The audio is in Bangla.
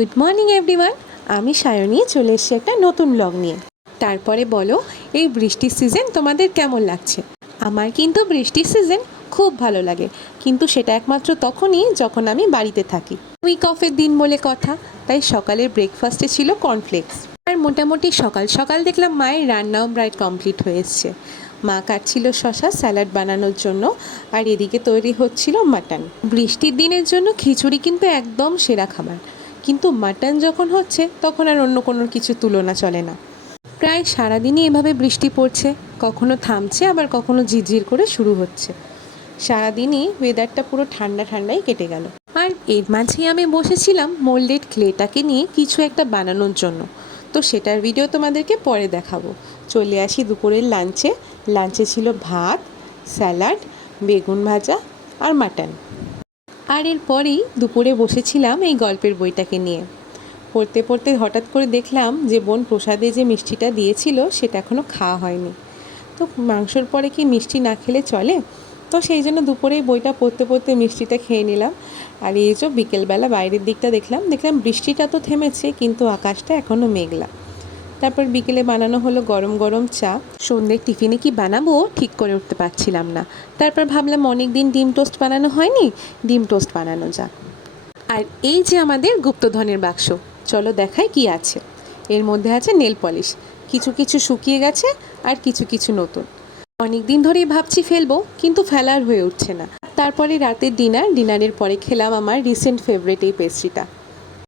Good morning everyone. আমি সায়নী চলে এসেছি একটা নতুন ব্লগ নিয়ে। তারপরে বলো, এই বৃষ্টির সিজন তোমাদের কেমন লাগছে? আমার কিন্তু বৃষ্টির সিজন খুব ভালো লাগে, কিন্তু সেটা একমাত্র তখনই যখন আমি বাড়িতে থাকি। উইক অফের দিন বলে কথা, তাই সকালের ব্রেকফাস্টে ছিল কর্নফ্লেক্স। আর মোটামুটি সকাল সকাল দেখলাম মায়ের রান্নাও প্রায় কমপ্লিট হয়ে এসছে। মা কাটছিল শশা স্যালাড বানানোর জন্য, আর এদিকে তৈরি হচ্ছিল মাটন। বৃষ্টির দিনের জন্য খিচুড়ি কিন্তু একদম সেরা খাবার, কিন্তু মাটন যখন হচ্ছে তখন আর অন্য কোনো কিছু তুলনা চলে না। প্রায় সারাদিনই এভাবে বৃষ্টি পড়ছে, কখনো থামছে আবার কখনো ঝিরঝির করে শুরু হচ্ছে। সারাদিনই ওয়েদারটা পুরো ঠান্ডা ঠান্ডাই কেটে গেল। আর এর মাঝেই আমি বসেছিলাম মোল্ডেড ক্লেটাকে নিয়ে কিছু একটা বানানোর জন্য। তো সেটার ভিডিও তোমাদেরকে পরে দেখাবো। চলে আসি দুপুরের লাঞ্চে ছিল ভাত, স্যালাড, বেগুন ভাজা আর মাটন। আর এরপরেই দুপুরে বসেছিলাম এই গল্পের বইটাকে নিয়ে পড়তে পড়তে হঠাৎ করে দেখলাম যে বোন প্রসাদে যে মিষ্টিটা দিয়েছিল সেটা এখনও খাওয়া হয়নি। তো মাংসর পরে কি মিষ্টি না খেলে চলে? তো সেই জন্য দুপুরেই বইটা পড়তে পড়তে মিষ্টিটা খেয়ে নিলাম। আর এই যে বিকেলবেলা বাইরের দিকটা দেখলাম বৃষ্টিটা তো থেমেছে, কিন্তু আকাশটা এখনও মেঘলা। তারপর বিকেলে বানানো হলো গরম গরম চা। সন্ধ্যের টিফিনে কি বানাবো ঠিক করে উঠতে পারছিলাম না। তারপর ভাবলাম অনেক দিন ডিম টোস্ট বানানো হয়নি, ডিম টোস্ট বানানো যাক। আর এই যে আমাদের গুপ্তধনের বাক্স, চলো দেখাই কি আছে। এর মধ্যে আছে নেল পলিশ, কিছু কিছু শুকিয়ে গেছে আর কিছু কিছু নতুন। অনেক দিন ধরেই ভাবছি ফেলবো, কিন্তু ফেলার হয়ে উঠছে না। তারপরে রাতের ডিনারের পরে খেলাম আমার রিসেন্ট ফেভারিট এই পেস্ট্রিটা।